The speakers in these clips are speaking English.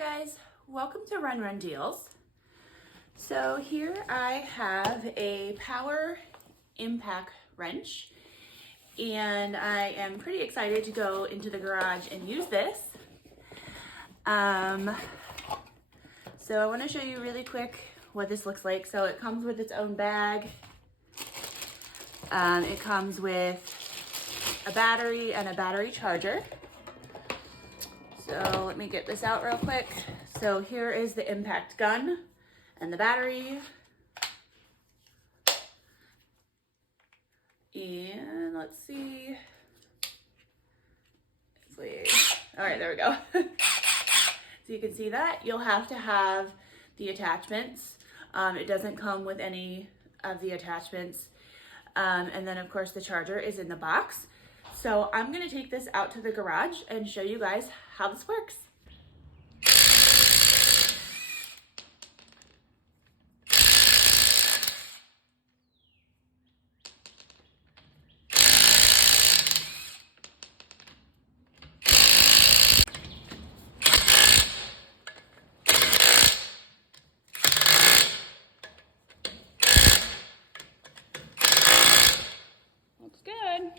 guys, welcome to Run Run Deals. So here I have a power impact wrench and I am pretty excited to go into the garage and use this. So I want to show you really quick what this looks like. So it comes with its own bag. It comes with a battery and a battery charger. So let me get this out real quick. So here is the impact gun and the battery. And let's see. All right, there we go. So you can see that. You'll have to have the attachments. It doesn't come with any of the attachments. And then of course the charger is in the box. So I'm gonna take this out to the garage and show you guys how this works. Looks good.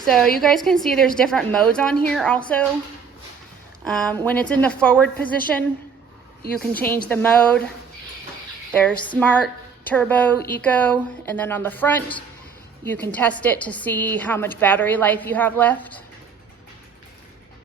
So you guys can see there's different modes on here also. When it's in the forward position, you can change the mode. There's Smart, Turbo, Eco, and then on the front, you can test it to see how much battery life you have left.